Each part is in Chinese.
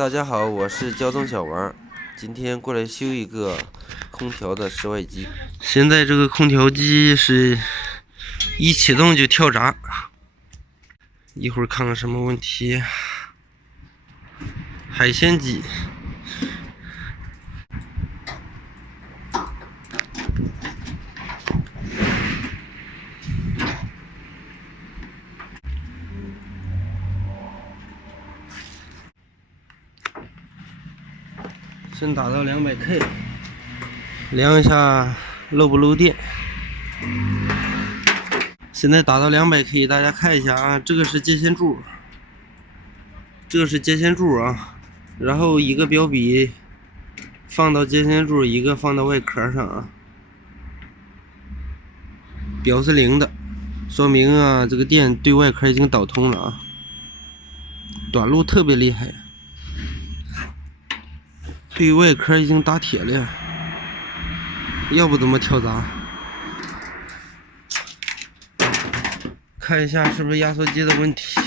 大家好，我是交通小王，今天过来修一个空调的室外机。现在这个空调机是一启动就跳闸，一会儿看看什么问题。海鲜机。先打到200K， 量一下漏不漏电。现在打到200K， 大家看一下啊，这个是接线柱，啊，然后一个标笔放到接线柱，一个放到外壳上啊，表是0的，说明啊这个电对外壳已经导通了啊，短路特别厉害。对外壳已经打铁了，要不怎么跳闸？看一下是不是压缩机的问题。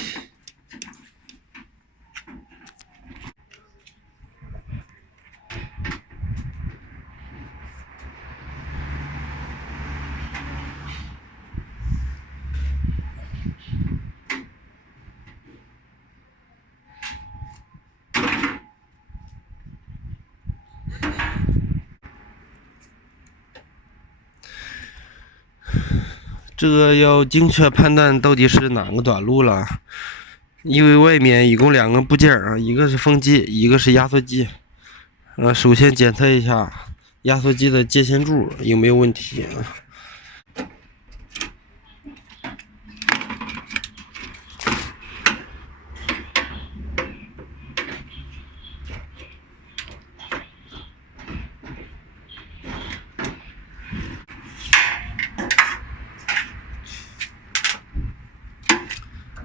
这个要精确判断到底是哪个短路了，因为外面一共2个部件啊，一个是风机，一个是压缩机。首先检测一下压缩机的接线柱有没有问题啊。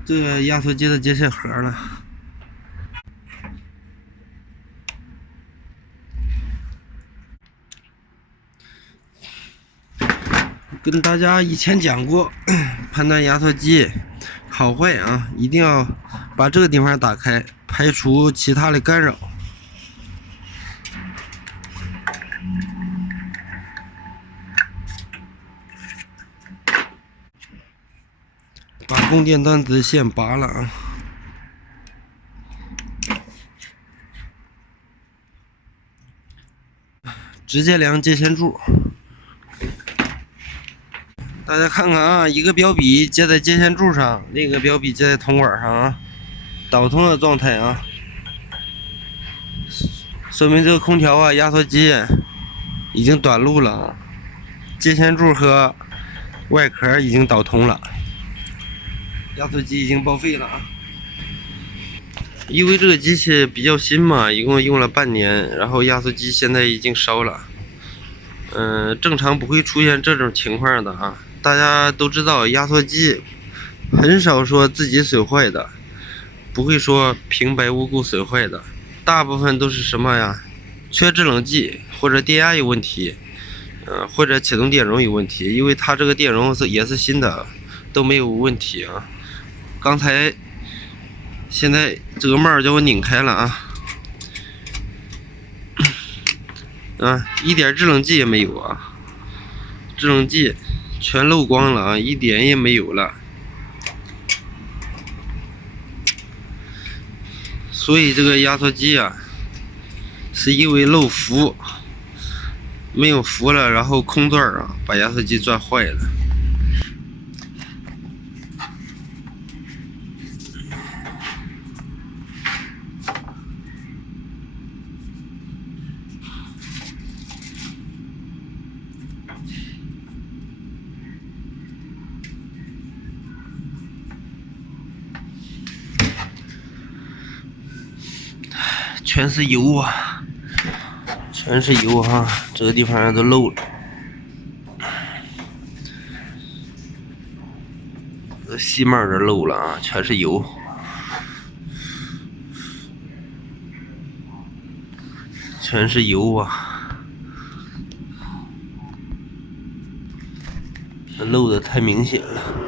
这个压缩机的接线盒了，跟大家以前讲过，判断压缩机好坏啊，一定要把这个地方打开，排除其他的干扰。把供电端子线拔了啊，直接量接线柱。大家看看啊，一个标笔接在接线柱上，另一个标笔接在铜管上啊，导通的状态啊，说明这个空调啊压缩机已经短路了啊，接线柱和外壳已经导通了。压缩机已经报废了啊！因为这个机器比较新嘛，一共用了半年，然后压缩机现在已经烧了。正常不会出现这种情况的啊！大家都知道，压缩机很少说自己损坏的，不会说平白无故损坏的，大部分都是什么呀？缺制冷剂或者电压有问题，或者启动电容有问题，因为它这个电容也是新的，都没有问题啊。现在这个帽叫我拧开了啊，一点制冷剂也没有啊，制冷剂全漏光了啊，一点也没有了。所以这个压缩机啊，是因为漏氟，没有氟了，然后空转啊，把压缩机转坏了。全是油啊，全是油啊，这个地方都漏了。这个细帽这漏了啊，全是油，全是油啊，漏的太明显了。